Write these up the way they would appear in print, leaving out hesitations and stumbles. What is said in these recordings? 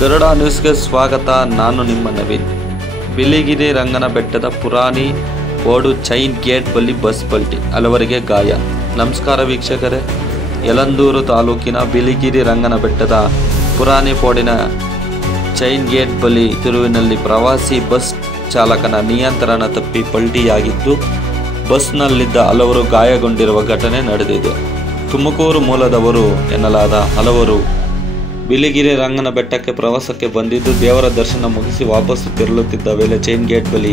ಗರುಡ ನ್ಯೂಸ್ಗೆ ಸ್ವಾಗತ. ನಾನು ನಿಮ್ಮ ನವೀನ್. ಬಿಳಿಗಿರಿ ರಂಗನ ಬೆಟ್ಟದ ಪುರಾಣಿ ಓಡು ಚೈನ್ ಗೇಟ್ ಬಳಿ ಬಸ್ ಪಲ್ಟಿ, ಹಲವರಿಗೆ ಗಾಯ. ನಮಸ್ಕಾರ ವೀಕ್ಷಕರೇ. ಯಳಂದೂರು ತಾಲೂಕಿನ ಬಿಳಿಗಿರಿ ರಂಗನ ಬೆಟ್ಟದ ಪುರಾಣಿ ಪೋಡಿನ ಚೈನ್ ಗೇಟ್ ಬಳಿ ತಿರುವಿನಲ್ಲಿ ಪ್ರವಾಸಿ ಬಸ್ ಚಾಲಕನ ನಿಯಂತ್ರಣ ತಪ್ಪಿ ಪಲ್ಟಿಯಾಗಿದ್ದು, ಬಸ್ನಲ್ಲಿದ್ದ ಹಲವರು ಗಾಯಗೊಂಡಿರುವ ಘಟನೆ ನಡೆದಿದೆ. ತುಮಕೂರು ಮೂಲದವರು ಎನ್ನಲಾದ ಹಲವರು ಬಿಳಿಗಿರಿ ರಂಗನ ಬೆಟ್ಟಕ್ಕೆ ಪ್ರವಾಸಕ್ಕೆ ಬಂದಿದ್ದು, ದೇವರ ದರ್ಶನ ಮುಗಿಸಿ ವಾಪಸ್ಸು ತೆರಳುತ್ತಿದ್ದ ವೇಳೆ ಚೈನ್ ಗೇಟ್ ಬಳಿ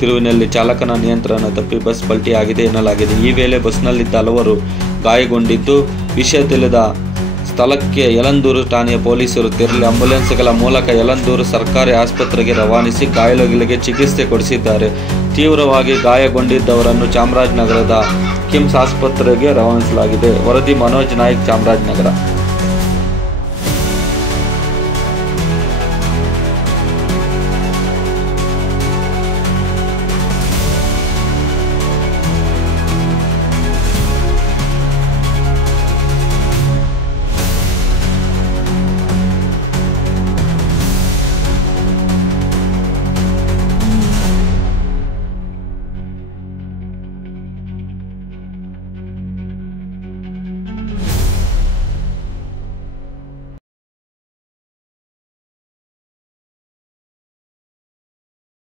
ತಿರುವಿನಲ್ಲಿ ಚಾಲಕನ ನಿಯಂತ್ರಣ ತಪ್ಪಿ ಬಸ್ ಪಲ್ಟಿಯಾಗಿದೆ ಎನ್ನಲಾಗಿದೆ. ಈ ವೇಳೆ ಬಸ್ನಲ್ಲಿದ್ದ ಹಲವರು ಗಾಯಗೊಂಡಿದ್ದು, ವಿಷಯ ತಿಳಿದ ಸ್ಥಳಕ್ಕೆ ಯಳಂದೂರು ಠಾಣೆಯ ಪೊಲೀಸರು ತೆರಳಿ ಆಂಬ್ಯುಲೆನ್ಸ್ಗಳ ಮೂಲಕ ಯಳಂದೂರು ಸರ್ಕಾರಿ ಆಸ್ಪತ್ರೆಗೆ ರವಾನಿಸಿ ಗಾಯಾಳುಗಳಿಗೆ ಚಿಕಿತ್ಸೆ ಕೊಡಿಸಿದ್ದಾರೆ. ತೀವ್ರವಾಗಿ ಗಾಯಗೊಂಡಿದ್ದವರನ್ನು ಚಾಮರಾಜನಗರದ ಕಿಮ್ಸ್ ಆಸ್ಪತ್ರೆಗೆ ರವಾನಿಸಲಾಗಿದೆ. ವರದಿ ಮನೋಜ್ ನಾಯ್ಕ್, ಚಾಮರಾಜನಗರ.